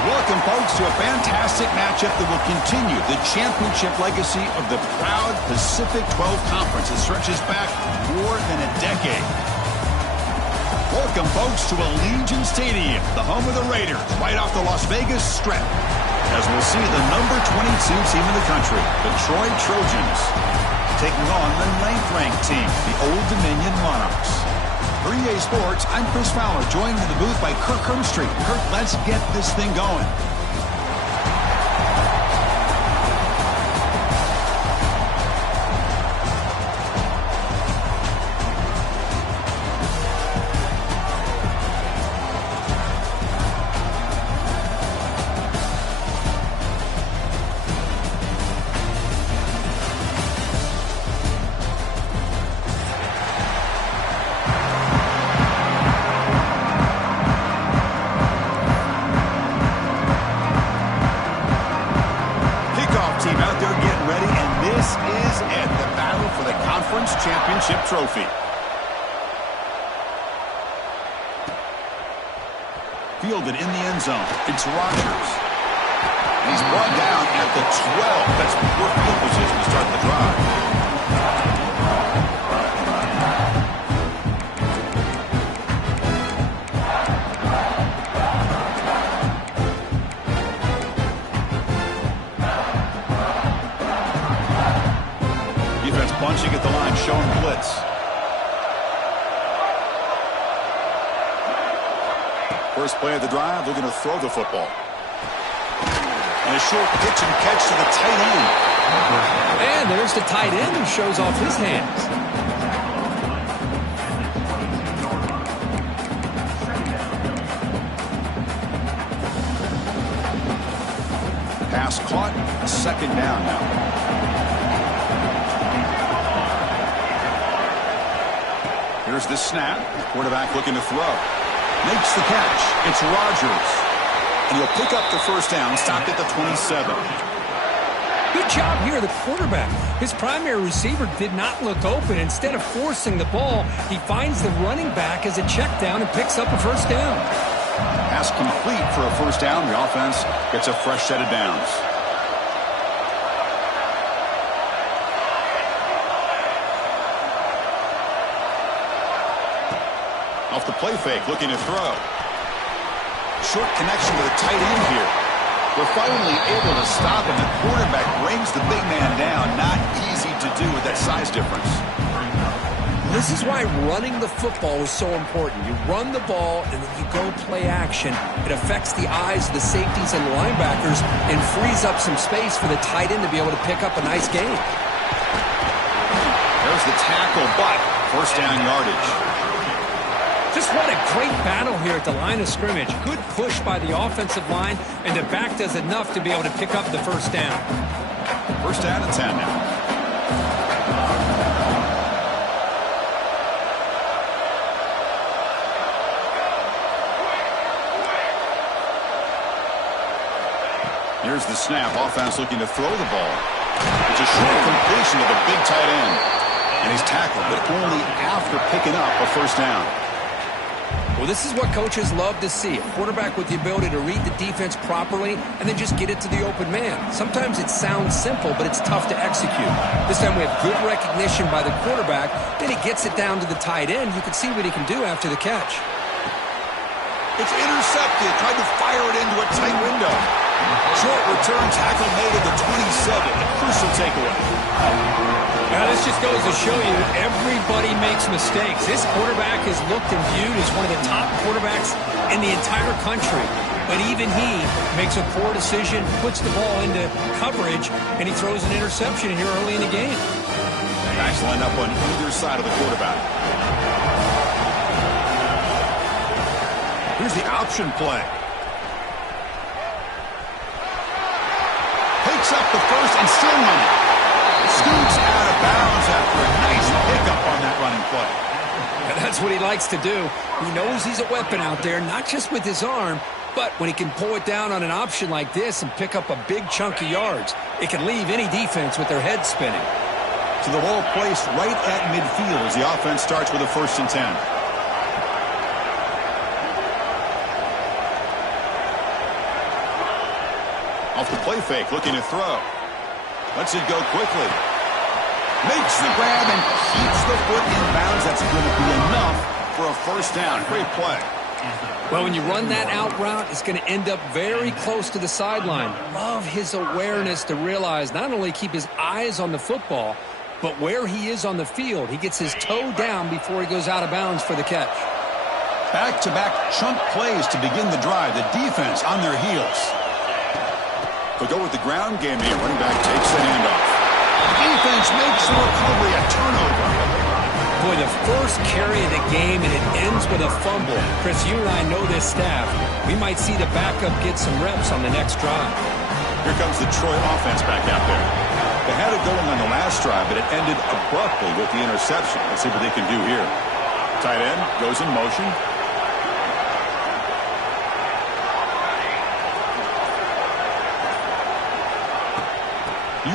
Welcome, folks, to a fantastic matchup that will continue the championship legacy of the proud Pacific 12 Conference that stretches back more than a decade. Welcome, folks, to Allegiant Stadium, the home of the Raiders, right off the Las Vegas Strip. As we'll see the number 22 team in the country, the Troy Trojans, taking on the 9th-ranked team, the Old Dominion Monarchs. For EA Sports, I'm Chris Fowler, joined in the booth by Kirk Herbstreit. Kirk, let's get this thing going. Championship trophy. Fielded in the end zone. It's Rodgers. He's brought down at the 12. That's poor field position to start the drive. Bunching at the line, showing blitz. First play of the drive, looking to throw the football. And a short pitch and catch to the tight end. And there's the tight end who shows off his hands. Pass caught, a second down now. Here's the snap. Quarterback looking to throw. Makes the catch. It's Rodgers. And he'll pick up the first down. Stopped at the 27. Good job here, the quarterback. His primary receiver did not look open. Instead of forcing the ball, he finds the running back as a check down and picks up a first down. Pass complete for a first down. The offense gets a fresh set of downs. Off the play fake, looking to throw. Short connection to the tight end here. We're finally able to stop him. The quarterback brings the big man down. Not easy to do with that size difference. This is why running the football is so important. You run the ball, and then you go play action. It affects the eyes of the safeties and the linebackers and frees up some space for the tight end to be able to pick up a nice gain. There's the tackle, but first down yardage. Just what a great battle here at the line of scrimmage. Good push by the offensive line, and the back does enough to be able to pick up the first down. First down and 10 now. Here's the snap. Offense looking to throw the ball. It's a short completion to the big tight end. And he's tackled, but only after picking up a first down. Well, this is what coaches love to see. A quarterback with the ability to read the defense properly and then just get it to the open man. Sometimes it sounds simple, but it's tough to execute. This time we have good recognition by the quarterback. Then he gets it down to the tight end. You can see what he can do after the catch. It's intercepted. Tried to fire it into a tight window. Short return tackle made at the 27. A crucial takeaway. Now, this just goes to show you everybody makes mistakes. This quarterback is looked and viewed as one of the top quarterbacks in the entire country. But even he makes a poor decision, puts the ball into coverage, and he throws an interception here early in the game. Guys line up on either side of the quarterback. Here's the option play. Takes up the first and still running. Scoots out of bounds after a nice pickup on that running play. And that's what he likes to do. He knows he's a weapon out there, not just with his arm, but when he can pull it down on an option like this and pick up a big chunk of yards, it can leave any defense with their head spinning. So the ball placed right at midfield as the offense starts with a 1st and 10. Off the play fake, looking to throw. Lets it go quickly. Makes the grab and keeps the foot in bounds. That's going to be enough for a first down. Great play. Well, when you run that out route, it's going to end up very close to the sideline. Love his awareness to realize not only keep his eyes on the football, but where he is on the field. He gets his toe down before he goes out of bounds for the catch. Back-to-back chunk plays to begin the drive. The defense on their heels. They'll go with the ground game here. Running back takes the handoff. Defense makes the recovery, a turnover. Boy, the first carry of the game, and it ends with a fumble. Chris, you and I know this staff. We might see the backup get some reps on the next drive. Here comes the Troy offense back out there. They had it going on the last drive, but it ended abruptly with the interception. Let's see what they can do here. Tight end goes in motion.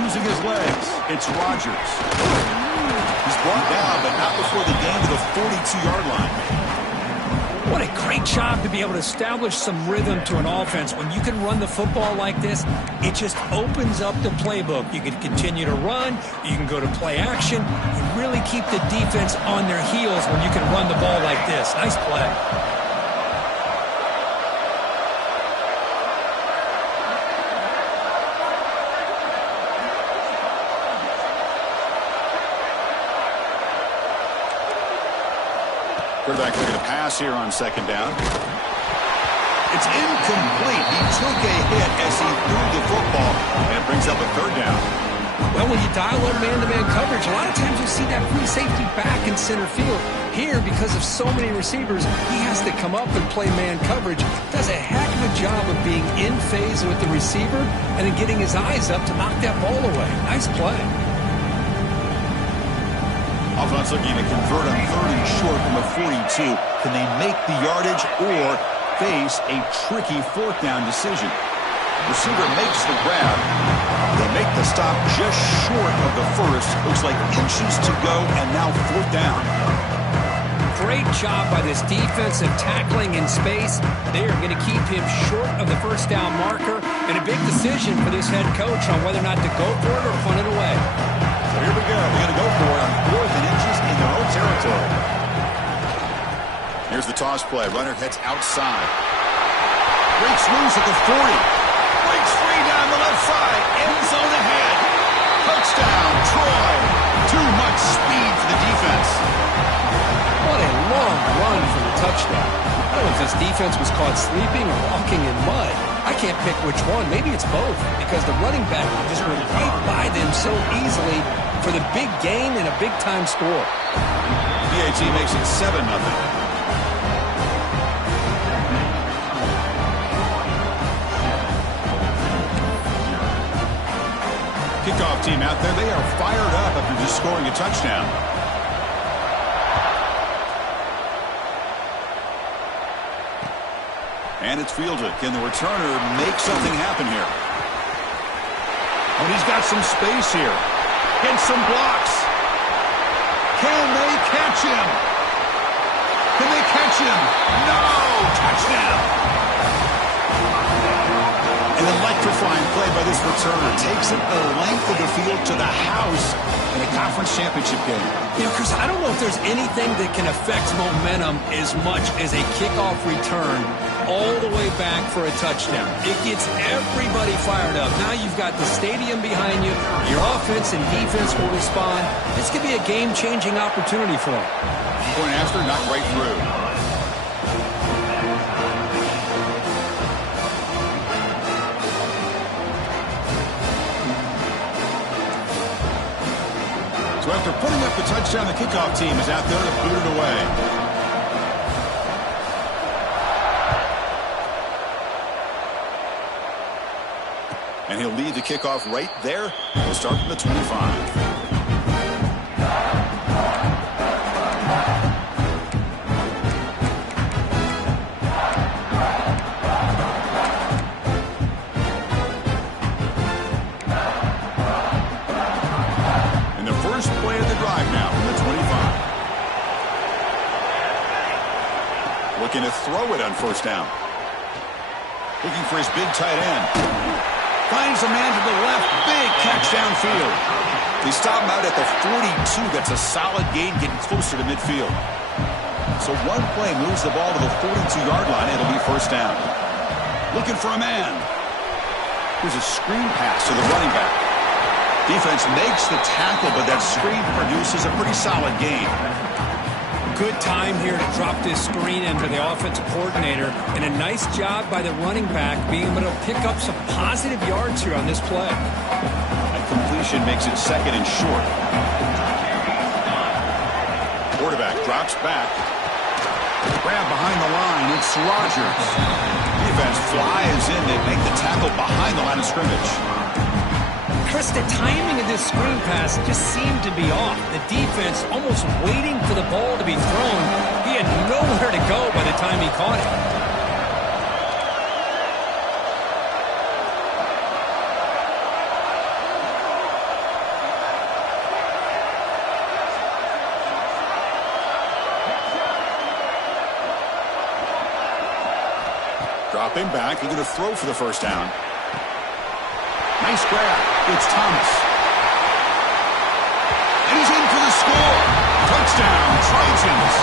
Using his legs, it's Rodgers. He's brought down, but not before the gain to the 42-yard line. What a great job to be able to establish some rhythm to an offense. When you can run the football like this, it just opens up the playbook. You can continue to run. You can go to play action. You really keep the defense on their heels when you can run the ball like this. Nice play. Quarterback looking to pass here on second down. It's incomplete. He took a hit as he threw the football, and it brings up a third down. Well, when you dial up man-to-man coverage, a lot of times you see that free safety back in center field. Here, because of so many receivers, he has to come up and play man coverage. Does a heck of a job of being in phase with the receiver and then getting his eyes up to knock that ball away. Nice play. Offense looking to convert on 30 short from a 42. Can they make the yardage or face a tricky fourth down decision? Receiver makes the grab. They make the stop just short of the first. Looks like inches to go, and now fourth down. Great job by this defensive tackling in space. They are going to keep him short of the first down marker, and a big decision for this head coach on whether or not to go for it or punt it away. So here we go. They're going to go for it on fourth and inches in their own territory. Here's the toss play. Runner heads outside. Breaks loose at the 40. Breaks free down the left side. End zone ahead. Touchdown, Troy. Too much speed for the defense. What a long run for the touchdown. I don't know if this defense was caught sleeping or walking in mud. I can't pick which one. Maybe it's both, because the running back just went right by them so easily for the big gain and a big-time score. PAT makes it 7-0. Kickoff team out there. They are fired up after just scoring a touchdown. And it's fielded. Can the returner make something happen here? Oh, he's got some space here. Gets some blocks. Can they catch him? Can they catch him? No! Touchdown! An electrifying play by this returner. Takes it the length of the field to the house in a conference championship game. You know, Chris, I don't know if there's anything that can affect momentum as much as a kickoff return all the way back for a touchdown. It gets everybody fired up. Now you've got the stadium behind you. Your offense and defense will respond. This could be a game-changing opportunity for them. Point after, not right through. So after putting up the touchdown, the kickoff team is out there to boot it away. And he'll lead the kickoff right there. We'll start from the 25. And the first play of the drive now from the 25. Looking to throw it on first down. Looking for his big tight end. Finds a man to the left. Big catch downfield. They stop him out at the 42. That's a solid gain, getting closer to midfield. So one play moves the ball to the 42-yard line. It'll be first down. Looking for a man. Here's a screen pass to the running back. Defense makes the tackle, but that screen produces a pretty solid gain. Good time here to drop this screen into the offensive coordinator, and a nice job by the running back being able to pick up some positive yards here on this play. That completion makes it second and short. Quarterback drops back. Grab behind the line. It's Rodgers. Defense flies in. They make the tackle behind the line of scrimmage. Chris, the timing of this screen pass just seemed to be off. The defense almost waiting for the ball to be thrown. He had nowhere to go by the time he caught it. Dropping back, looking to throw for the first down. Nice grab. It's Thomas. And he's in for the score. Touchdown, Trojans.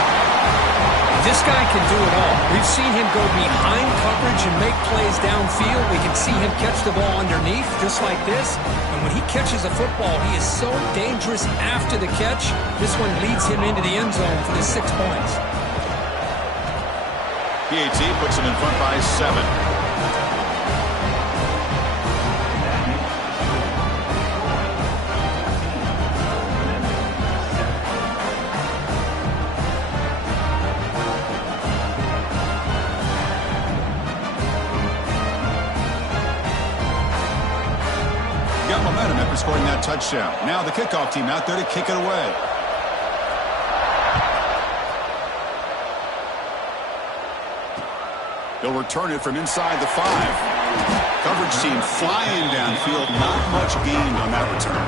This guy can do it all. We've seen him go behind coverage and make plays downfield. We can see him catch the ball underneath, just like this. And when he catches a football, he is so dangerous after the catch. This one leads him into the end zone for the 6 points. PAT puts him in front by 7. Got momentum after scoring that touchdown. Now the kickoff team out there to kick it away. They'll return it from inside the 5. Coverage team flying downfield. Not much gained on that return.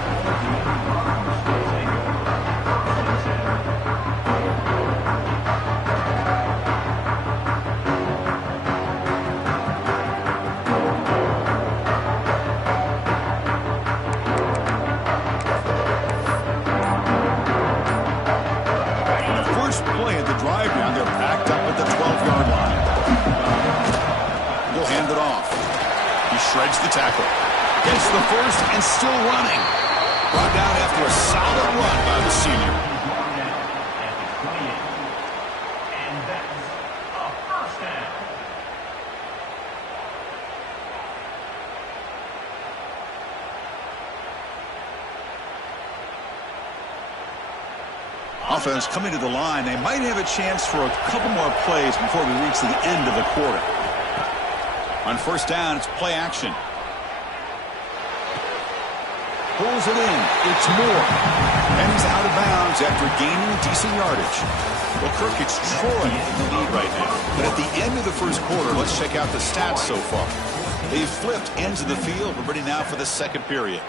Shreds the tackle. Gets the first and still running. Brought down after a solid run by the senior. And that's a first down. Offense coming to the line. They might have a chance for a couple more plays before we reach the end of the quarter. On first down, it's play action. Pulls it in. It's Moore. And he's out of bounds after gaining decent yardage. Well, Kirk, it's Troy in the lead right now. But at the end of the first quarter, let's check out the stats so far. They've flipped ends of the field. We're ready now for the second period.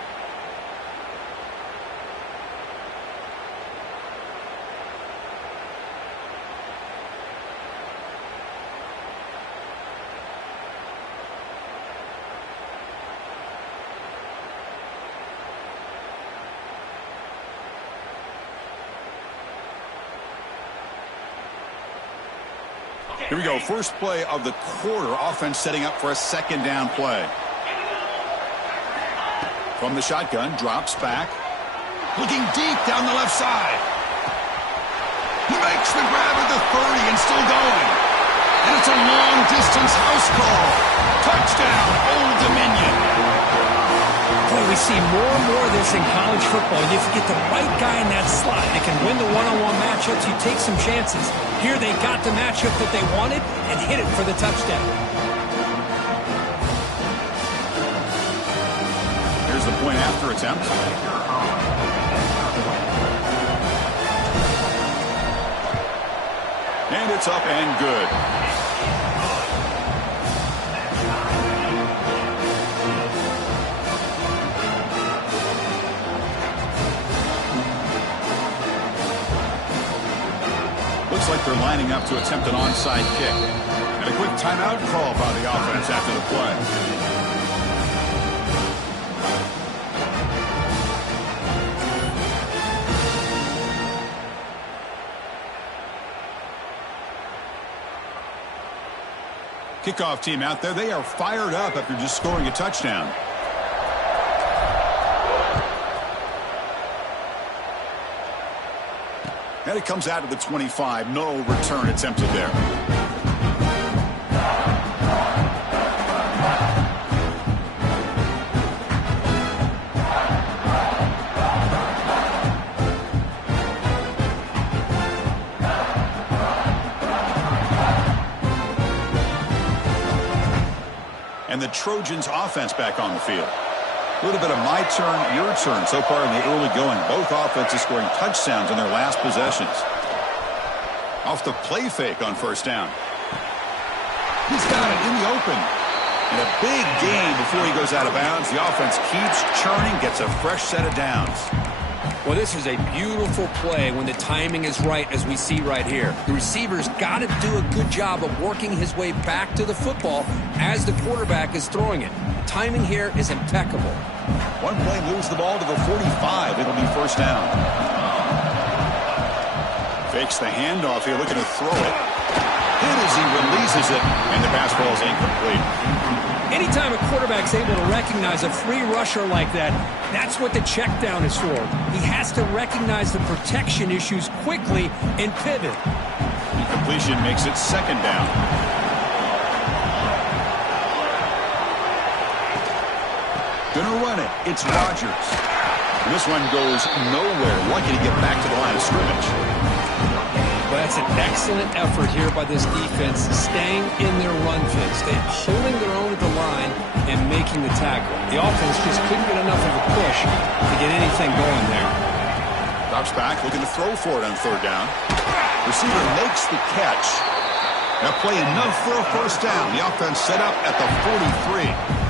Here we go. First play of the quarter. Offense setting up for a second down play. From the shotgun, drops back. Looking deep down the left side. He makes the grab at the 30 and still going. And it's a long-distance house call. Touchdown, Old Dominion. Boy, we see more and more of this in college football. If you get the right guy in that slot that can win the one-on-one matchups, you take some chances. Here they got the matchup that they wanted and hit it for the touchdown. Here's the point after attempt. And it's up and good. Looks like they're lining up to attempt an onside kick. And a quick timeout call by the offense after the play. Kickoff team out there, they are fired up after just scoring a touchdown. And it comes out to the 25. No return attempted there. And the Trojans offense back on the field. A little bit of my turn, your turn so far in the early going. Both offenses scoring touchdowns in their last possessions. Off the play fake on first down. He's got it in the open. And a big gain before he goes out of bounds. The offense keeps churning, gets a fresh set of downs. Well, this is a beautiful play when the timing is right, as we see right here. The receiver's got to do a good job of working his way back to the football as the quarterback is throwing it. Timing here is impeccable. One play moves the ball to the 45. It'll be first down. Fakes the handoff here, looking to throw it. Hit as he releases it, and the pass ball is incomplete. Anytime a quarterback's able to recognize a free rusher like that, that's what the check down is for. He has to recognize the protection issues quickly and pivot. Incompletion makes it second down. Gonna run it. It's Rodgers. And this one goes nowhere. Lucky to get back to the line of scrimmage. Well, that's an excellent effort here by this defense, staying in their run fits. They're holding their own at the line and making the tackle. The offense just couldn't get enough of a push to get anything going there. Drops back, looking to throw for it on third down. Receiver makes the catch. That play enough for a first down. The offense set up at the 43.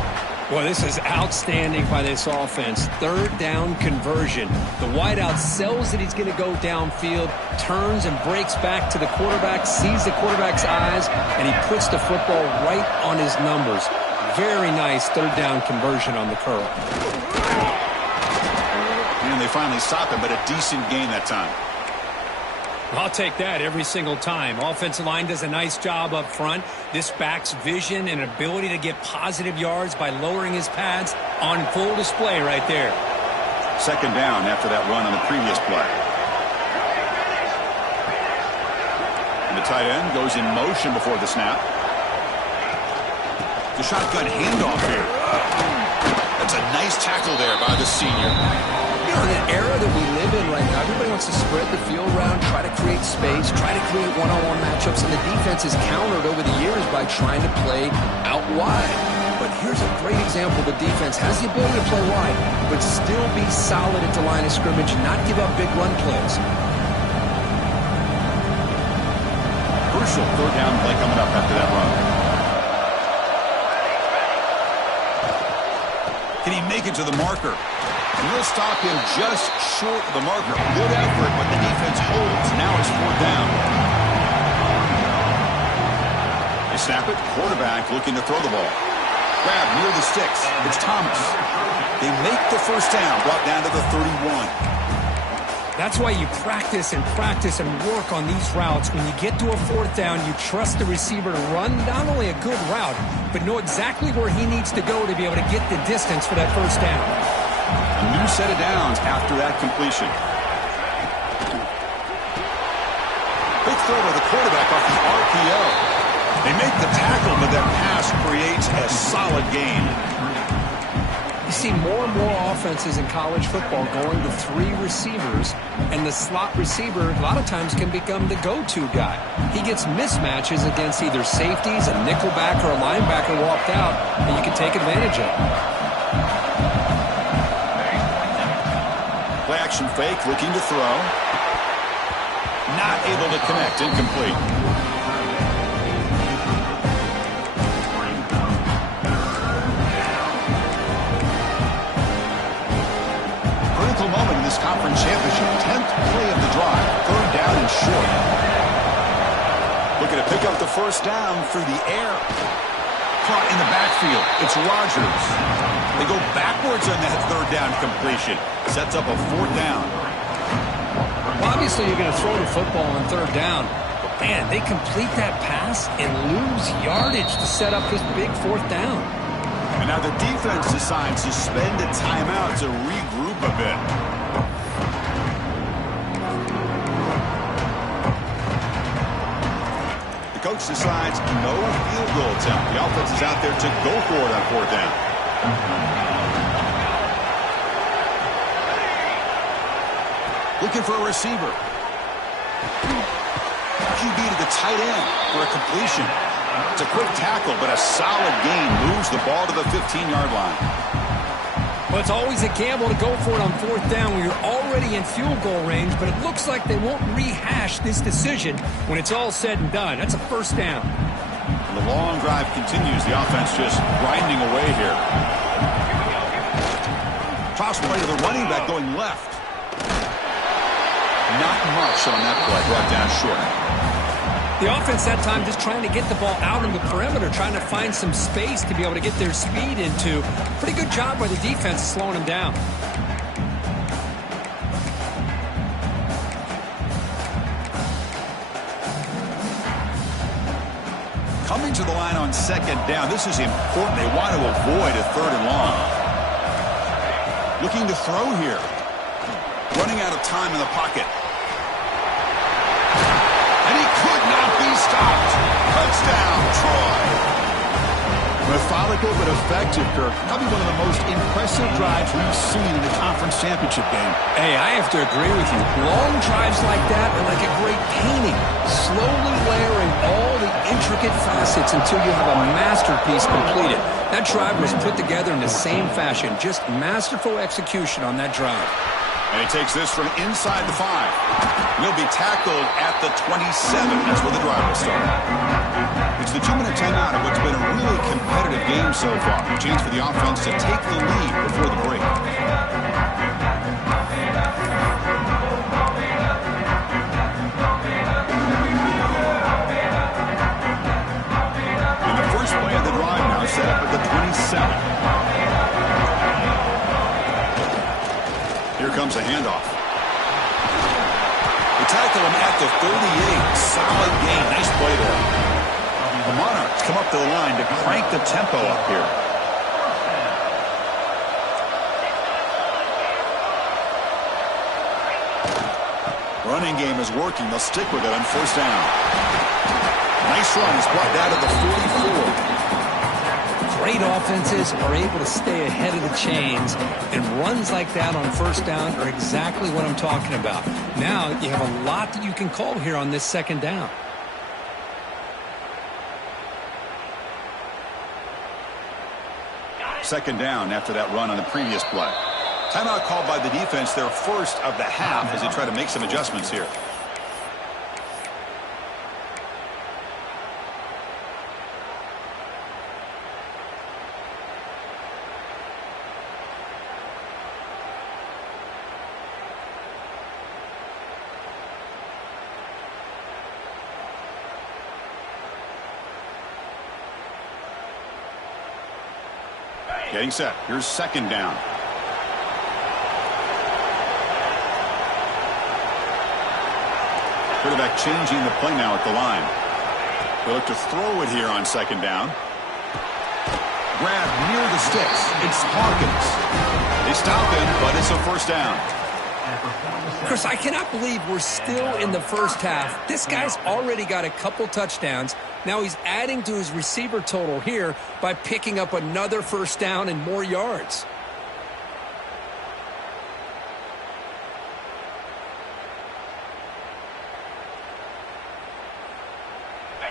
Boy, this is outstanding by this offense. Third down conversion. The wideout sells that he's going to go downfield, turns and breaks back to the quarterback, sees the quarterback's eyes, and he puts the football right on his numbers. Very nice third down conversion on the curl. And they finally stop him, but a decent gain that time. I'll take that every single time. Offensive line does a nice job up front. This back's vision and ability to get positive yards by lowering his pads on full display right there. Second down after that run on the previous play. And the tight end goes in motion before the snap. The shotgun handoff here. That's a nice tackle there by the senior. In the era that we live in right now, everybody wants to spread the field around, try to create space, try to create one-on-one matchups, and the defense is countered over the years by trying to play out wide. But here's a great example. The defense has the ability to play wide, but still be solid at the line of scrimmage and not give up big run plays. Crucial third down play coming up after that run. Can he make it to the marker? And they'll stop him just short of the marker. Good effort, but the defense holds. Now it's fourth down. They snap it. Quarterback looking to throw the ball. Grab near the sticks. It's Thomas. They make the first down, brought down to the 31. That's why you practice and work on these routes. When you get to a fourth down, you trust the receiver to run not only a good route, but know exactly where he needs to go to be able to get the distance for that first down. A new set of downs after that completion. Quick throw by the quarterback off the RPO. They make the tackle, but that pass creates a solid gain. You see more and more offenses in college football going to three receivers, and the slot receiver a lot of times can become the go-to guy. He gets mismatches against either safeties, a nickelback, or a linebacker walked out, and you can take advantage of it. Play action fake, looking to throw. Not able to connect, incomplete. Critical moment in this conference championship. 10th play of the drive. Third down and short. Looking to pick up the first down through the air. Caught in the backfield. It's Rodgers. They go backwards on that third down completion. Sets up a fourth down. Well, obviously, you're going to throw the football on third down. But Man, they complete that pass and lose yardage to set up this big fourth down. And now the defense decides to spend a timeout to regroup a bit. The coach decides no field goal attempt. The offense is out there to go for it on fourth down. Looking for a receiver. QB to the tight end for a completion. It's a quick tackle, but a solid gain moves the ball to the 15-yard line. Well, it's always a gamble to go for it on fourth down when you're already in field goal range, but it looks like they won't rehash this decision when it's all said and done. That's a first down. And the long drive continues. The offense just grinding away here. Toss play to the running back going left. Not much on that play, brought down short. The offense that time just trying to get the ball out in the perimeter, trying to find some space to be able to get their speed into. Pretty good job by the defense slowing them down. Coming to the line on second down. This is important. They want to avoid a third and long. Looking to throw here. Running out of time in the pocket. And he could not be stopped. Touchdown, Troy. Methodical but effective, Kirk. Probably one of the most impressive drives we've seen in the conference championship game. Hey, I have to agree with you. Long drives like that are like a great painting. Slowly layering all the intricate facets until you have a masterpiece completed. That drive was put together in the same fashion. Just masterful execution on that drive. And he takes this from inside the 5. He'll be tackled at the 27. That's where the drive will start. It's the 2-minute timeout of what's been a really competitive game so far. A chance for the offense to take the lead before the break. And the first play of the drive now set up at the 27. Here comes a handoff. They tackle him at the 38. Solid gain. Nice play there. The Monarchs come up to the line to crank the tempo up here. Running game is working. They'll stick with it on first down. Nice run. It's brought down to the 44. Great offenses are able to stay ahead of the chains, and runs like that on first down are exactly what I'm talking about. Now you have a lot that you can call here on this second down. Second down after that run on the previous play. Timeout called by the defense, their first of the half, as they try to make some adjustments here. Getting set. Here's second down. Quarterback changing the play now at the line. They look to throw it here on second down. Grab near the sticks. It's Hawkins. They stop him, but it's a first down. Chris, I cannot believe we're still in the first half. This guy's already got a couple touchdowns. Now he's adding to his receiver total here by picking up another first down and more yards.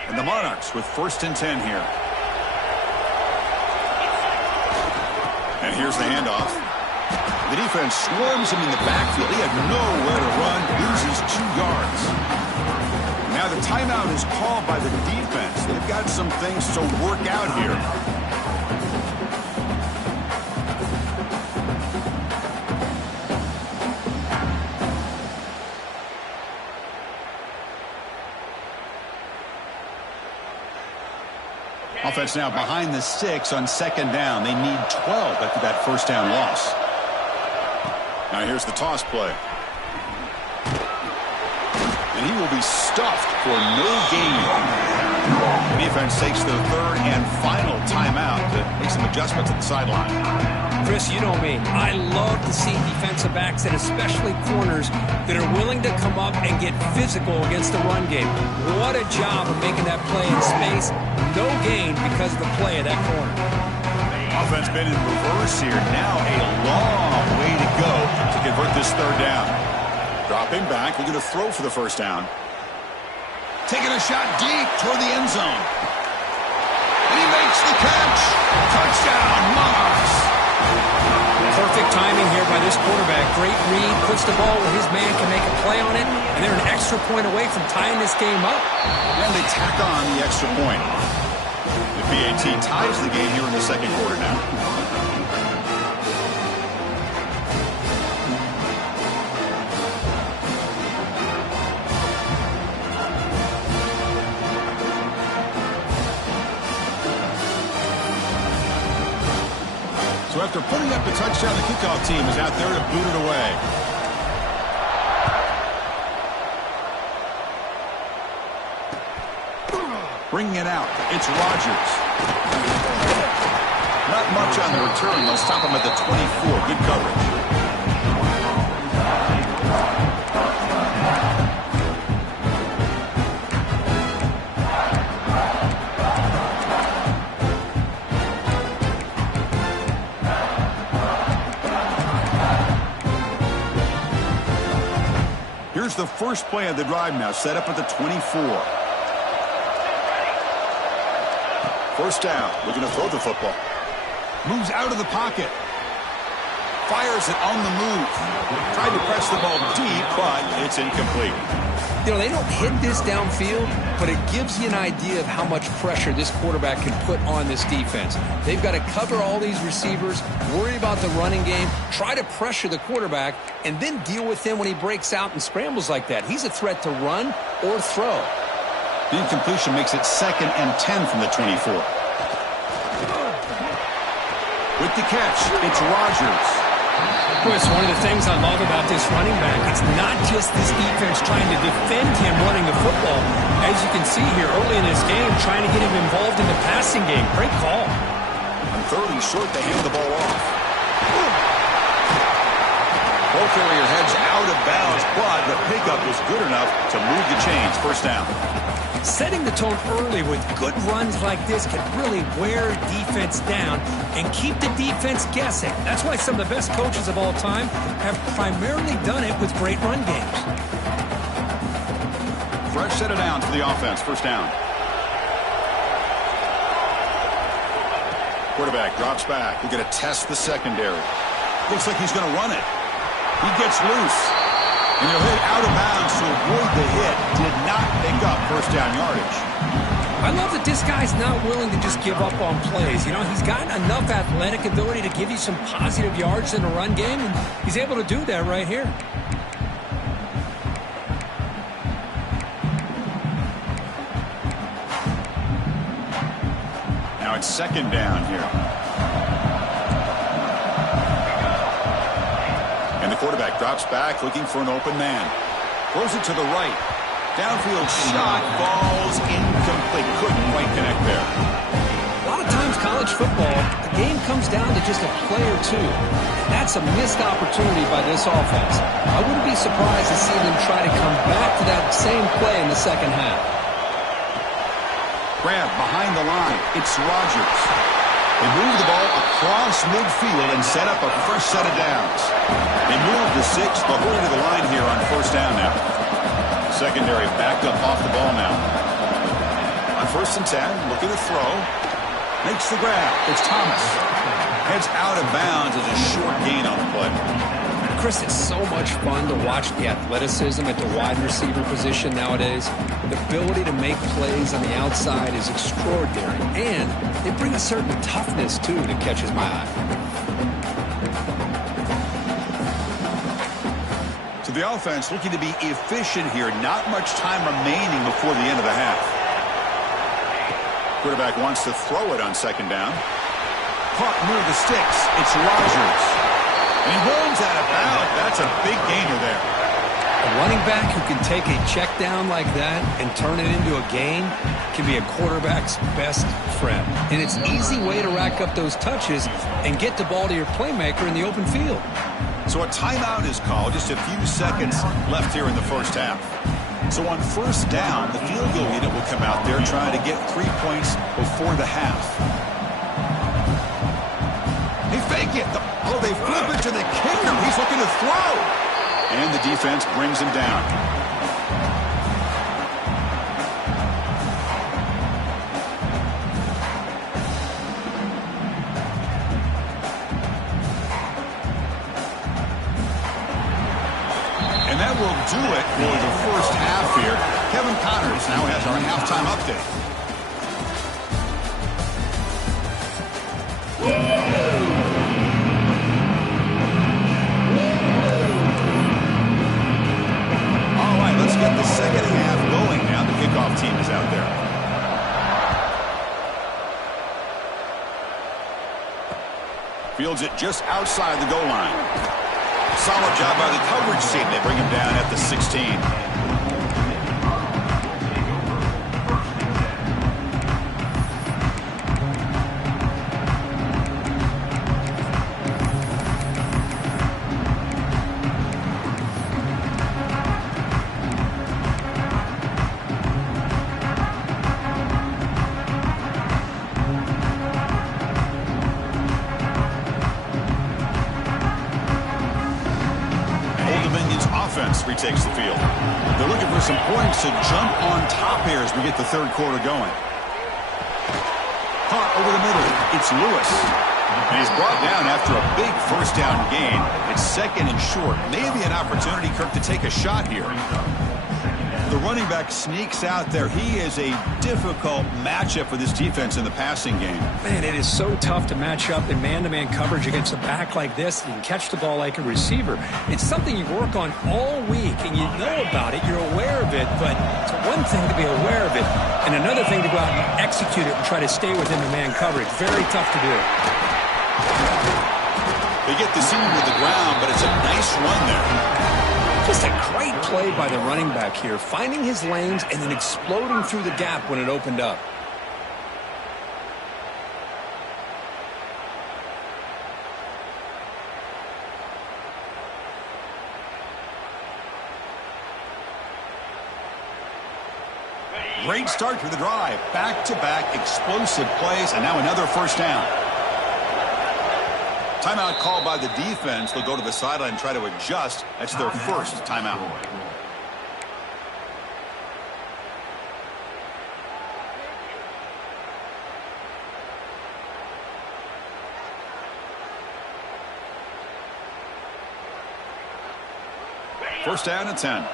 And the Monarchs with first and 10 here. And here's the handoff. The defense swarms him in the backfield. He had nowhere to run, loses 2 yards. Now the timeout is called by the defense. They've got some things to work out here. Offense now behind the 6 on second down. They need 12 after that first down loss. Now here's the toss play. And he will be stuffed for no gain. The defense takes their third and final timeout to make some adjustments at the sideline. Chris, you know me. I love to see defensive backs and especially corners that are willing to come up and get physical against the run game. What a job of making that play in space. No gain because of the play of that corner. Offense been in reverse here. Now a long way to go to convert this third down. Dropping back, looking to throw for the first down. Taking a shot deep toward the end zone. And he makes the catch. Touchdown, Monarchs. Perfect timing here by this quarterback. Great read, puts the ball where his man can make a play on it, and they're an extra point away from tying this game up. And they tack on the extra point. The PAT ties the game here in the second quarter now. So after putting up the touchdown, the kickoff team is out there to boot it away. Bringing it out, it's Rodgers. Not much on the return. They'll stop him at the 24. Good coverage. Here's the first play of the drive now, set up at the 24. First down, looking to throw the football. Moves out of the pocket. Fires it on the move. Tried to press the ball deep, but it's incomplete. You know, they don't hit this downfield, but it gives you an idea of how much pressure this quarterback can put on this defense. They've got to cover all these receivers, worry about the running game, try to pressure the quarterback, and then deal with him when he breaks out and scrambles like that. He's a threat to run or throw. The incompletion makes it 2nd and 10 from the 24. With the catch, it's Rodgers. Chris, one of the things I love about this running back, it's not just this defense trying to defend him running the football. As you can see here early in this game, trying to get him involved in the passing game. Great call. On 3rd and short, they hand the ball off. Ball carrier heads out of bounds, but the pickup was good enough to move the chains. First down. Setting the tone early with good runs like this can really wear defense down and keep the defense guessing. That's why some of the best coaches of all time have primarily done it with great run games. Fresh set of downs for the offense. First down. Quarterback drops back. We're going to test the secondary. Looks like he's going to run it. He gets loose. And he'll hit out of bounds to avoid the hit. Did not pick up first down yardage. I love that this guy's not willing to just give up on plays. You know, he's got enough athletic ability to give you some positive yards in the run game, and he's able to do that right here. Now it's 2nd down here. And the quarterback drops back, looking for an open man. Throws it to the right. Downfield shot falls incomplete. Couldn't quite connect there. A lot of times college football, the game comes down to just a play or two. That's a missed opportunity by this offense. I wouldn't be surprised to see them try to come back to that same play in the second half. Grab behind the line. It's Rodgers. They move the ball across midfield and set up a fresh set of downs. They move the 6, but hurry to the line here on first down now. Secondary backed up off the ball now. On 1st and 10, looking to throw. Makes the grab. It's Thomas. Heads out of bounds as a short gain on the play. Chris, it's so much fun to watch the athleticism at the wide receiver position nowadays. The ability to make plays on the outside is extraordinary, and they bring a certain toughness, too, that catches my eye. So the offense looking to be efficient here. Not much time remaining before the end of the half. Quarterback wants to throw it on 2nd down. Caught near the sticks. It's Rodgers. And he rolls out of bounds. That's a big gainer there. A running back who can take a check down like that and turn it into a gain can be a quarterback's best friend. And it's an easy way to rack up those touches and get the ball to your playmaker in the open field. So a timeout is called. Just a few seconds left here in the first half. So on first down, the field goal unit will come out there trying to get 3 points before the half. They fake it. They flip it to the kicker. He's looking to throw. And the defense brings him down. And that will do it for the first half here. Kevin Connors now has our halftime update. Get the second half going now. The kickoff team is out there. Fields it just outside the goal line. Solid job by the coverage team. They bring him down at the 16. Retakes the field. They're looking for some points to jump on top here as we get the third quarter going. Caught over the middle. It's Lewis. And he's brought down after a big first down gain. It's second and short. Maybe an opportunity, Kirk, to take a shot here. The running back sneaks out there. He is a difficult matchup for this defense in the passing game. Man, it is so tough to match up in man-to-man coverage against a back like this. You can catch the ball like a receiver. It's something you work on all week, and you know about it. You're aware of it, but it's one thing to be aware of it, and another thing to go out and execute it and try to stay within the man coverage. Very tough to do. They get the seam with the ground, but it's a nice run there. Just a great play by the running back here, finding his lanes and then exploding through the gap when it opened up. Great start to the drive. Back-to-back explosive plays, and now another first down. Timeout called by the defense. They'll go to the sideline and try to adjust. That's their first timeout. First down and 10.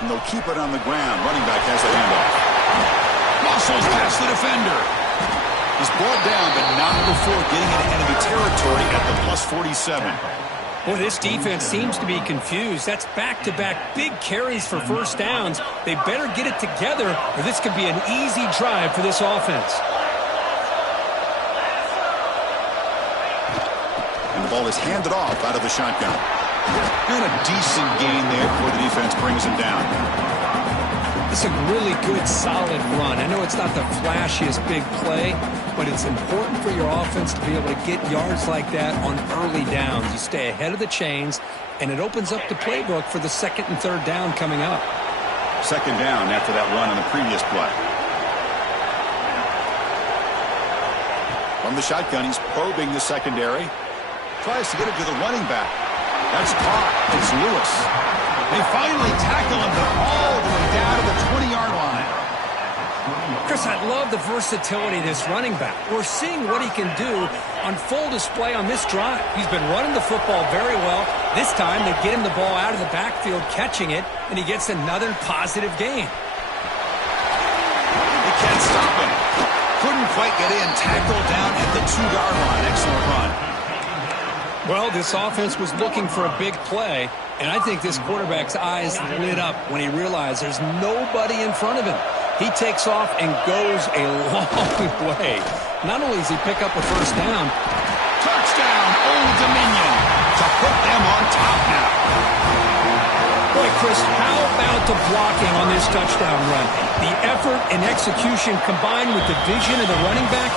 And they'll keep it on the ground. Running back has the handoff. Muscles past the defender. He's brought down, but not before getting into enemy territory at the plus 47. Boy, this defense seems to be confused. That's back-to-back big carries for first downs. They better get it together, or this could be an easy drive for this offense. And the ball is handed off out of the shotgun. And a decent gain there before the defense brings him down. It's a really good, solid run. I know it's not the flashiest big play, but it's important for your offense to be able to get yards like that on early downs. You stay ahead of the chains, and it opens up the playbook for the second and third down coming up. Second down after that run on the previous play. From the shotgun, he's probing the secondary. Tries to get it to the running back. That's caught. It's Lewis. They finally tackle him, but all the way down to the 20-yard line. Chris, I love the versatility of this running back. We're seeing what he can do on full display on this drive. He's been running the football very well. This time, they get him the ball out of the backfield, catching it, and he gets another positive gain. They can't stop him. Couldn't quite get in. Tackle down at the 2-yard line. Excellent run. Well, this offense was looking for a big play, and I think this quarterback's eyes lit up when he realized there's nobody in front of him. He takes off and goes a long way. Not only does he pick up a first down, Touchdown, Old Dominion, to put them on top now. Boy, Chris, how about the blocking on this touchdown run? The effort and execution combined with the vision of the running back,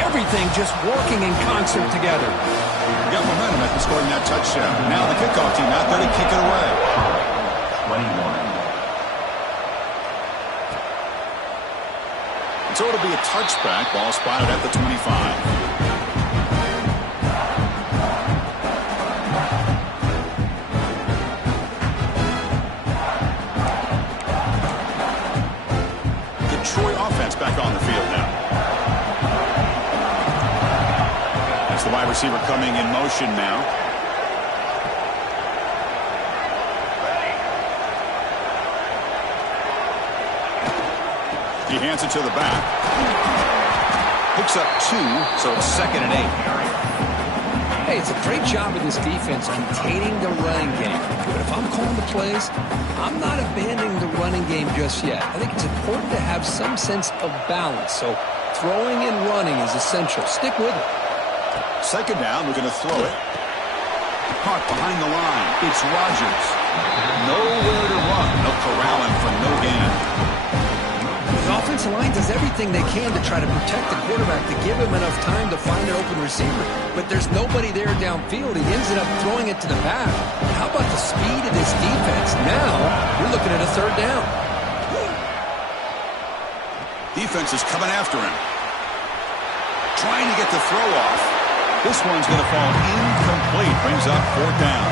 everything just working in concert together. Got momentum after scoring that touchdown. Now the kickoff team out there to kick it away. 21. So it'll be a touchback. Ball spotted at the 25. Troy offense back on the field now. That's the wide receiver coming in motion now. He hands it to the back. Picks up 2, so it's 2nd and 8. Hey, it's a great job of this defense containing the running game. But if I'm calling the plays, I'm not abandoning the running game just yet. I think it's important to have some sense of balance. So throwing and running is essential. Stick with it. 2nd down, we're going to throw it. Caught behind the line. It's Rodgers. Nowhere to run. No corralling for no gain. The offensive line does everything they can to try to protect the quarterback, to give him enough time to find an open receiver. But there's nobody there downfield. He ends up throwing it to the back. How about the speed of this defense? Now, you're looking at a 3rd down. Defense is coming after him. Trying to get the throw off. This one's going to fall incomplete. Brings up 4th down.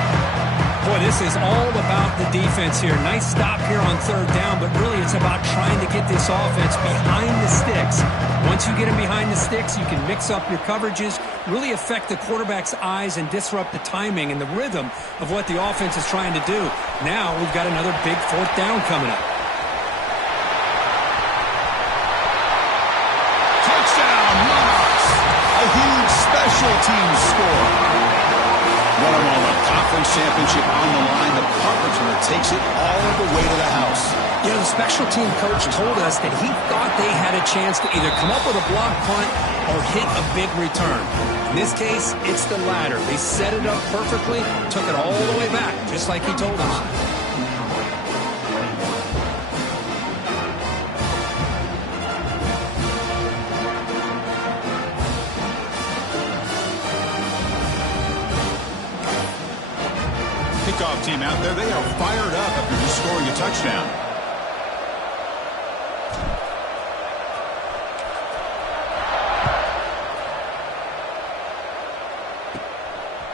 Boy, this is all about the defense here. Nice stop here on 3rd down, but really it's about trying to get this offense behind the sticks. Once you get them behind the sticks, you can mix up your coverages, really affect the quarterback's eyes and disrupt the timing and the rhythm of what the offense is trying to do. Now we've got another big 4th down coming up. Touchdown, Monarchs! A huge special teams score. What a moment. Conference championship on the line. The punt returner takes it all the way to the house. You know, the special team coach told us that he thought they had a chance to either come up with a block punt or hit a big return. In this case, it's the latter. They set it up perfectly, took it all the way back, just like he told us. Kickoff team out there, they are fired up after just scoring a touchdown.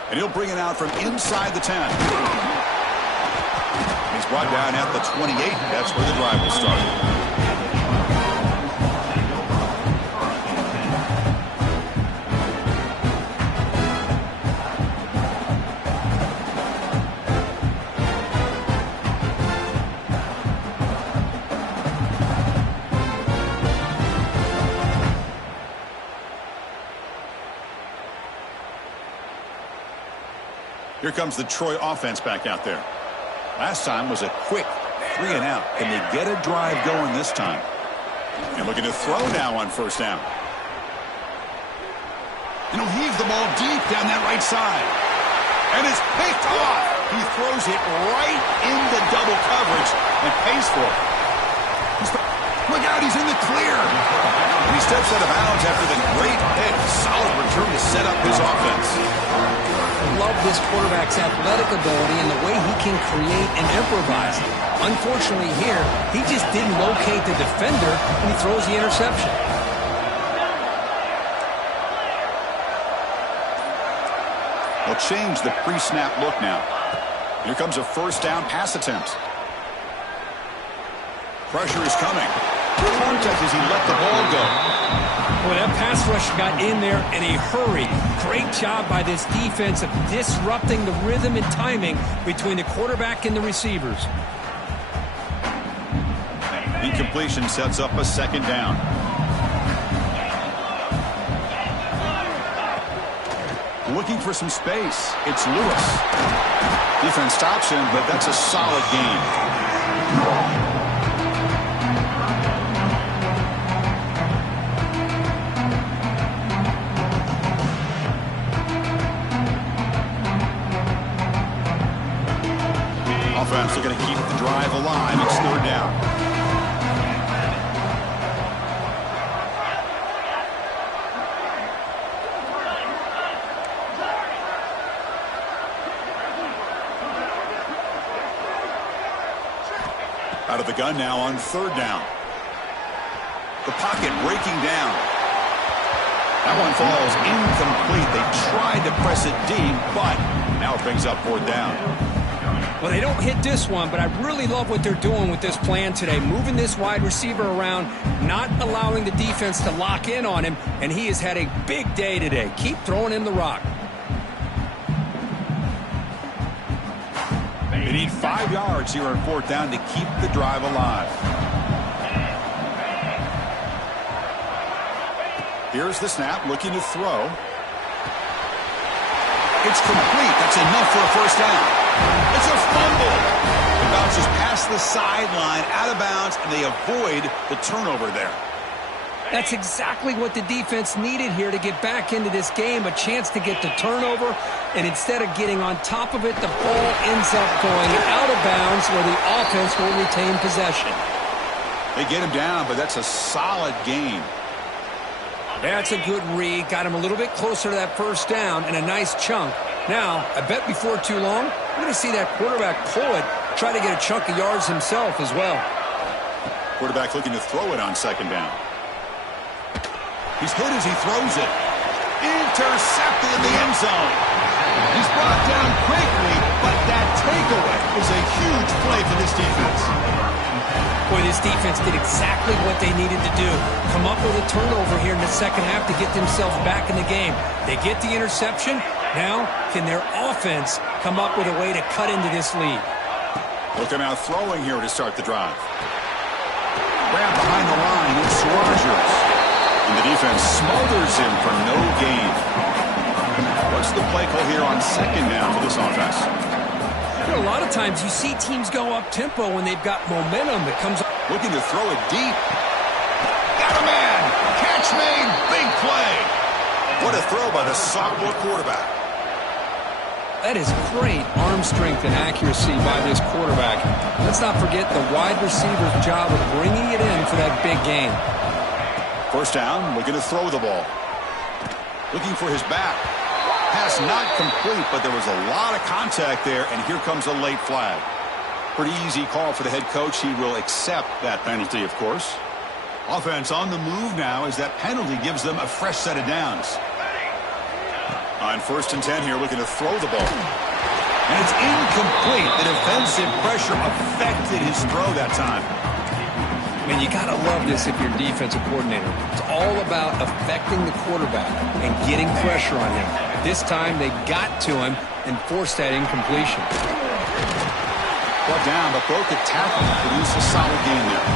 And he'll bring it out from inside the 10. He's brought down at the 28. That's where the drive will start. Here comes the Troy offense back out there. Last time was a quick 3 and out. Can they get a drive going this time? And looking to throw now on 1st down. And he'll heave the ball deep down that right side. And it's picked off. He throws it right into double coverage and pays for it. Look out, he's in the clear. And he steps out of bounds after the great pick. Solid return to set up his offense. Love this quarterback's athletic ability and the way he can create and improvise. Unfortunately here, he just didn't locate the defender and he throws the interception. They'll change the pre-snap look now. Here comes a 1st down pass attempt. Pressure is coming. Contact as he let the ball go. Boy, that pass rush got in there in a hurry. Great job by this defense of disrupting the rhythm and timing between the quarterback and the receivers. Incompletion sets up a 2nd down. Looking for some space. It's Lewis. Defense stops him, but that's a solid gain. down. Out of the gun now on third down. The pocket breaking down. That one falls incomplete. They tried to press it deep, but now it brings up fourth down. Well, they don't hit this one, but I really love what they're doing with this plan today. Moving this wide receiver around, not allowing the defense to lock in on him, and he has had a big day today. Keep throwing him the rock. They need 5 yards here on fourth down to keep the drive alive. Here's the snap, looking to throw. It's complete. That's enough for a first down. It's a fumble. It bounces past the sideline, out of bounds, and they avoid the turnover there. That's exactly what the defense needed here to get back into this game, a chance to get the turnover, and instead of getting on top of it, the ball ends up going out of bounds where the offense will retain possession. They get him down, but that's a solid gain. That's a good read. Got him a little bit closer to that first down and a nice chunk. Now, I bet before too long, we're going to see that quarterback pull it, try to get a chunk of yards himself as well. Quarterback looking to throw it on second down. He's hit as he throws it. Intercepted in the end zone. He's brought down quickly, but that takeaway is a huge play for this defense. Boy, this defense did exactly what they needed to do. Come up with a turnover here in the second half to get themselves back in the game. They get the interception. Now, can their offense come up with a way to cut into this lead? Looking out throwing here to start the drive. Grab behind the line. It's Rodgers. And the defense smothers him for no gain. What's the play call here on second down for this offense? You know, a lot of times you see teams go up-tempo when they've got momentum that comes up. Looking to throw it deep. Got a man. Catch made. Big play. What a throw by the sophomore quarterback. That is great arm strength and accuracy by this quarterback. Let's not forget the wide receiver's job of bringing it in for that big game. First down, looking to throw the ball. Looking for his back. Pass not complete, but there was a lot of contact there, and here comes a late flag. Pretty easy call for the head coach. He will accept that penalty, of course. Offense on the move now as that penalty gives them a fresh set of downs. On 1st and 10 here, looking to throw the ball. And it's incomplete. The defensive pressure affected his throw that time. I mean, you got to love this if you're a defensive coordinator. It's all about affecting the quarterback and getting pressure on him. This time, they got to him and forced that incompletion. Brought down, but broke a tackle. Produced a solid gain there.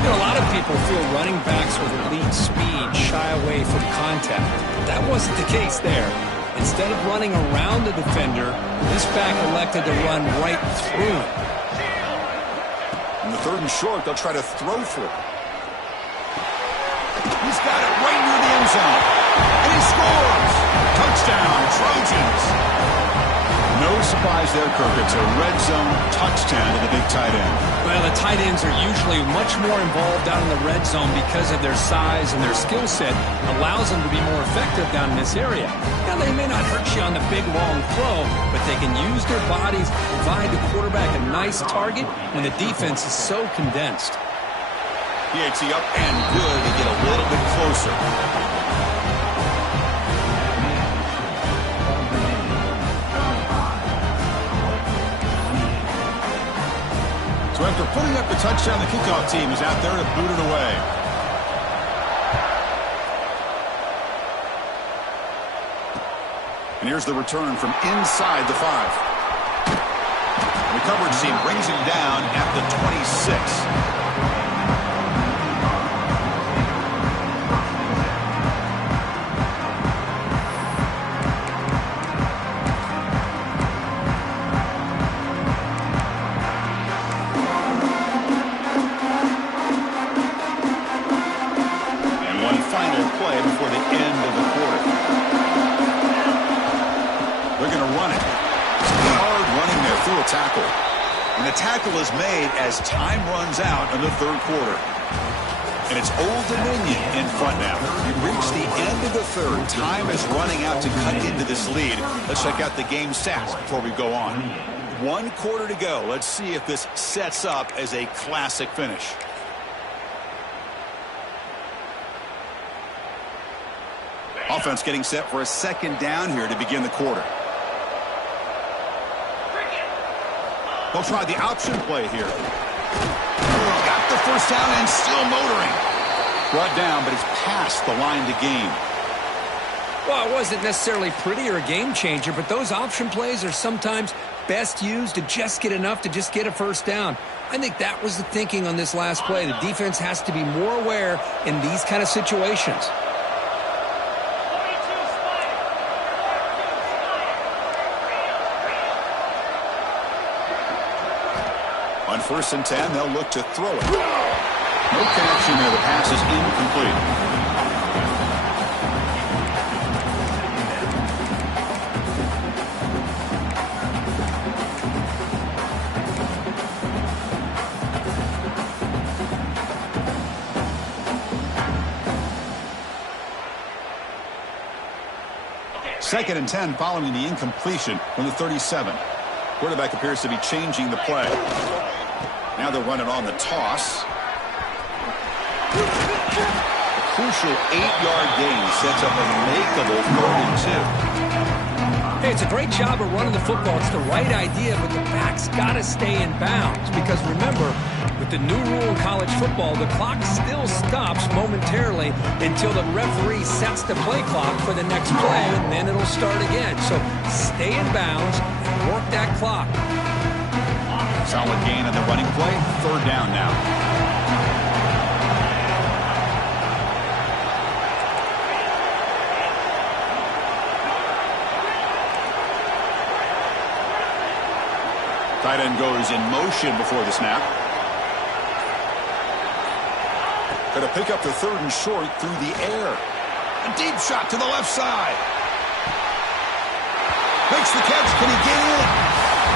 You know, a lot of people feel running backs with elite speed shy away from contact. That wasn't the case there. Instead of running around the defender, this back elected to run right through him. In the 3rd and short, they'll try to throw for it. He's got it right near the end zone. And he scores! Touchdown, Trojans! No surprise there, Kirk. It's a red zone touchdown to the big tight end. Well, the tight ends are usually much more involved down in the red zone because of their size and their skill set. Allows them to be more effective down in this area. Now, they may not hurt you on the big, long throw, but they can use their bodies to provide the quarterback a nice target when the defense is so condensed. PAT up and good to get a little bit closer. So after putting up the touchdown, the kickoff team is out there to boot it away. And here's the return from inside the 5. The coverage team brings him down at the 26. tackle is made as time runs out in the third quarter. And it's Old Dominion in front now. We've reached the end of the third. Time is running out to cut into this lead. Let's check out the game stats before we go on. 1 quarter to go. Let's see if this sets up as a classic finish. Offense getting set for a second down here to begin the quarter. They'll try the option play here. Got the first down and still motoring. Brought down, but it's past the line to gain. Well, it wasn't necessarily pretty or a game changer, but those option plays are sometimes best used to just get enough to just get a first down. I think that was the thinking on this last play. The defense has to be more aware in these kind of situations. On 1st and 10, they'll look to throw it. No connection there. The pass is incomplete. Second and 10 following the incompletion from the 37. Quarterback appears to be changing the play. Now they're running on the toss. A crucial 8-yard gain sets up a makeable 3rd and 2. Hey, it's a great job of running the football. It's the right idea, but the back's got to stay in bounds. Because remember, with the new rule in college football, the clock still stops momentarily until the referee sets the play clock for the next play, and then it'll start again. So stay in bounds and work that clock. Solid gain on the running play. 3rd down now. Tight end goes in motion before the snap. Going to pick up the 3rd and short through the air. A deep shot to the left side. Makes the catch. Can he get in?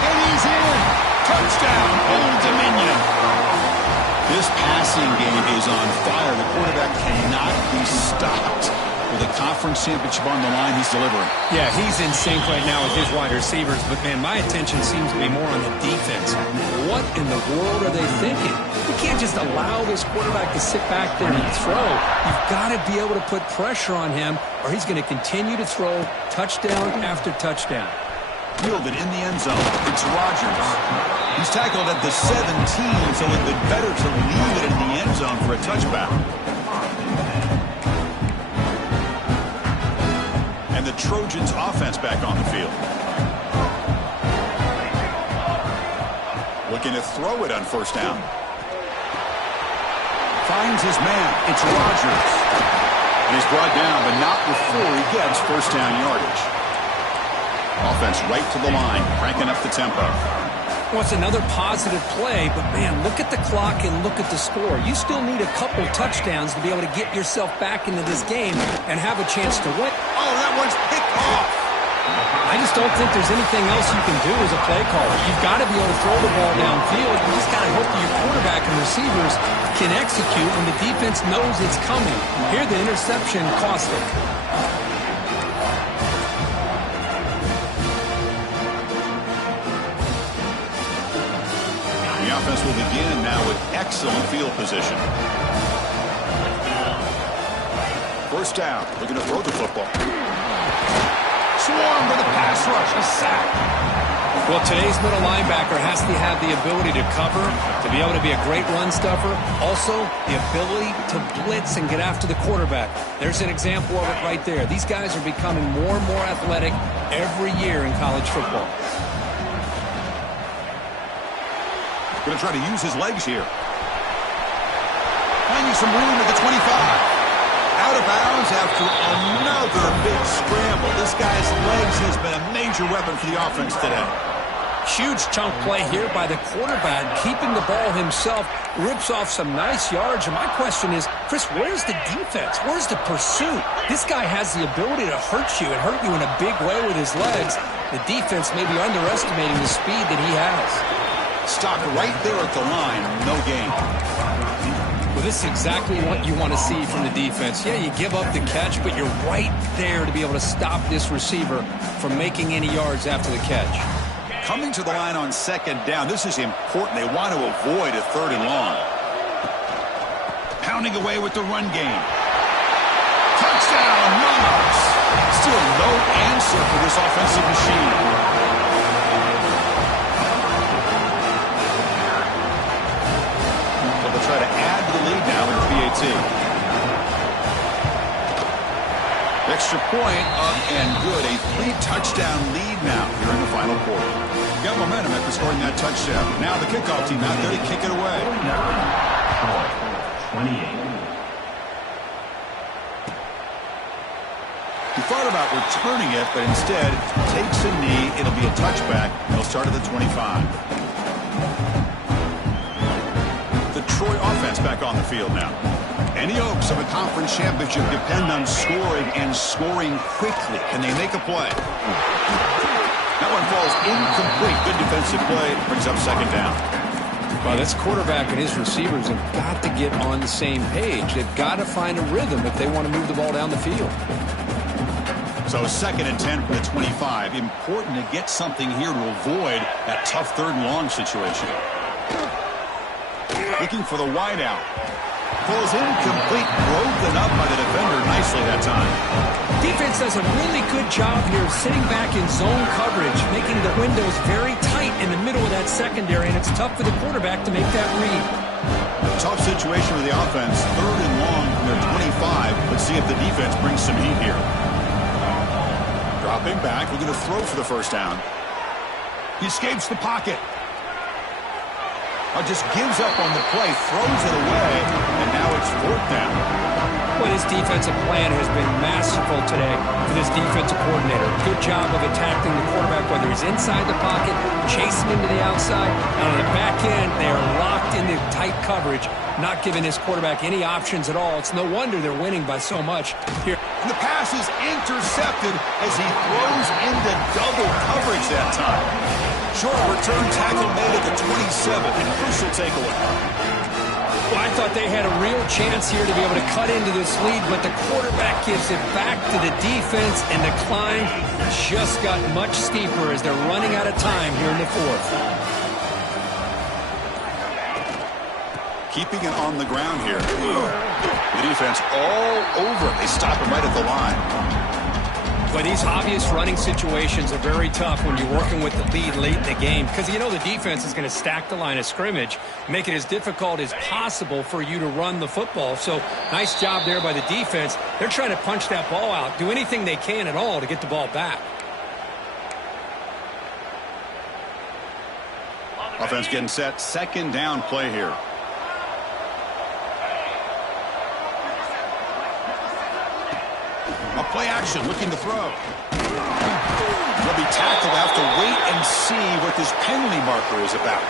And he's in. Touchdown, Old Dominion. This passing game is on fire. The quarterback cannot be stopped. With a conference championship on the line, he's delivering. Yeah, he's in sync right now with his wide receivers. But, man, my attention seems to be more on the defense. What in the world are they thinking? You can't just allow this quarterback to sit back there and throw. You've got to be able to put pressure on him, or he's going to continue to throw touchdown after touchdown. Fielded in the end zone. It's Rodgers. He's tackled at the 17, so it'd been better to leave it in the end zone for a touchback. And the Trojans offense back on the field. Looking to throw it on 1st down. Finds his man. It's Rodgers. And he's brought down, but not before he gets 1st down yardage. Offense right to the line, cranking up the tempo. Well, it's another positive play, but, man, look at the clock and look at the score. You still need a couple touchdowns to be able to get yourself back into this game and have a chance to win. Oh, that one's picked off. I just don't think there's anything else you can do as a play caller. You've got to be able to throw the ball downfield. You just got to hope that your quarterback and receivers can execute when the defense knows it's coming. Here, the interception cost it. The offense will begin now with excellent field position. 1st down. Looking to throw the football. Swarm with a pass rush. A sack. Well, today's middle linebacker has to have the ability to cover, to be able to be a great run stuffer. Also, the ability to blitz and get after the quarterback. There's an example of it right there. These guys are becoming more and more athletic every year in college football. Going to try to use his legs here. Finding some room at the 25. Out of bounds after another big scramble. This guy's legs has been a major weapon for the offense today. Huge chunk play here by the quarterback, keeping the ball himself, rips off some nice yards. And my question is, Chris, where's the defense? Where's the pursuit? This guy has the ability to hurt you and hurt you in a big way with his legs. The defense may be underestimating the speed that he has. Stopped right there at the line. No gain. Well, this is exactly what you want to see from the defense. Yeah, you give up the catch, but you're right there to be able to stop this receiver from making any yards after the catch. Coming to the line on second down. This is important. They want to avoid a 3rd and long. Pounding away with the run game. Touchdown, Mullins. Still no answer for this offensive machine. Well, they'll try to add to the lead now in the PAT. Extra point up and good. A 3-touchdown lead now here in the final quarter. Got momentum after scoring that touchdown. Now the kickoff team out there to kick it away. 28. He thought about returning it, but instead takes a knee. It'll be a touchback. He'll start at the 25. The Troy offense back on the field now. Any hopes of a conference championship depend on scoring and scoring quickly. Can they make a play? That one falls incomplete. Good defensive play. Brings up second down. Well, this quarterback and his receivers have got to get on the same page. They've got to find a rhythm if they want to move the ball down the field. So 2nd and 10 for the 25. Important to get something here to avoid that tough 3rd and long situation. Looking for the wideout. Falls incomplete. Broken up by the defender nicely that time. Defense does a really good job here of sitting back in zone coverage, making the windows very tight in the middle of that secondary, and it's tough for the quarterback to make that read. Tough situation with the offense. 3rd and long from their 25. Let's see if the defense brings some heat here. Dropping back, looking to throw for the first down. He escapes the pocket. Just gives up on the play, throws it away, and now it's 4th down. Well, his defensive plan has been masterful today for this defensive coordinator. Good job of attacking the quarterback, whether he's inside the pocket, chasing him to the outside. And on the back end, they are locked into tight coverage, not giving his quarterback any options at all. It's no wonder they're winning by so much here. And the pass is intercepted as he throws into double coverage that time. Short return tackle made at the 27, and crucial takeaway. Well, I thought they had a real chance here to be able to cut into this lead, but the quarterback gives it back to the defense, and the climb just got much steeper as they're running out of time here in the 4th. Keeping it on the ground here. The defense all over. They stop him right at the line. But these obvious running situations are very tough when you're working with the lead late in the game because you know the defense is going to stack the line of scrimmage, make it as difficult as possible for you to run the football. So nice job there by the defense. They're trying to punch that ball out, do anything they can at all to get the ball back. Offense getting set. 2nd down play here. A play action, looking to throw. He'll be tackled. Have to wait and see what this penalty marker is about.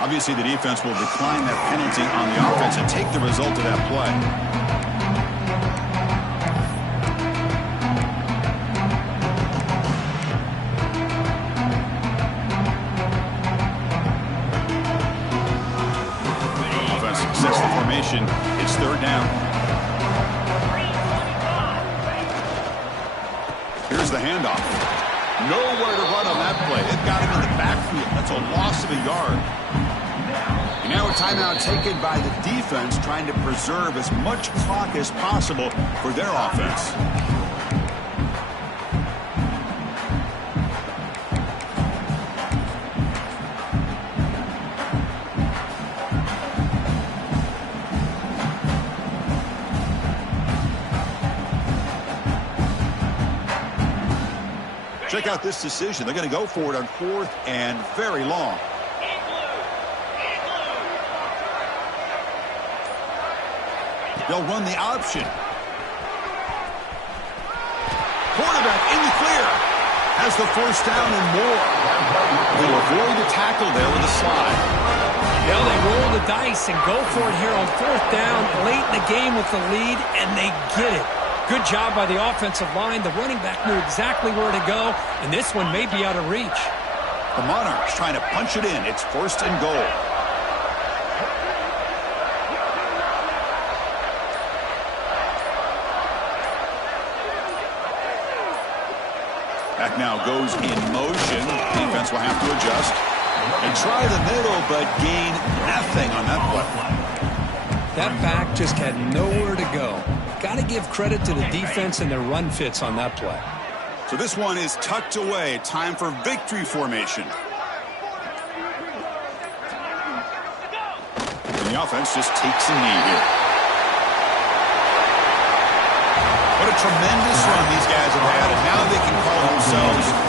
Obviously, the defense will decline that penalty on the offense and take the result of that play. Offense sets the formation. It's 3rd down. Here's the handoff. Nowhere to run on that play. It got him in the backfield. That's a loss of a yard. And now a timeout taken by the defense, trying to preserve as much clock as possible for their offense. Check out this decision. They're going to go for it on 4th and very long. They'll run the option. Quarterback in the clear. Has the first down and more. They'll avoid the tackle there with a slide. Well, they roll the dice and go for it here on 4th down late in the game with the lead, and they get it. Good job by the offensive line. The running back knew exactly where to go, and this one may be out of reach. The Monarchs trying to punch it in. It's 1st and goal. Back now goes in motion. Defense will have to adjust. They try the middle, but gain nothing on that play. That back just had nowhere to go. Got to give credit to the defense and their run fits on that play. So this one is tucked away. Time for victory formation. And the offense just takes a knee here. What a tremendous run these guys have had, and now they can call themselves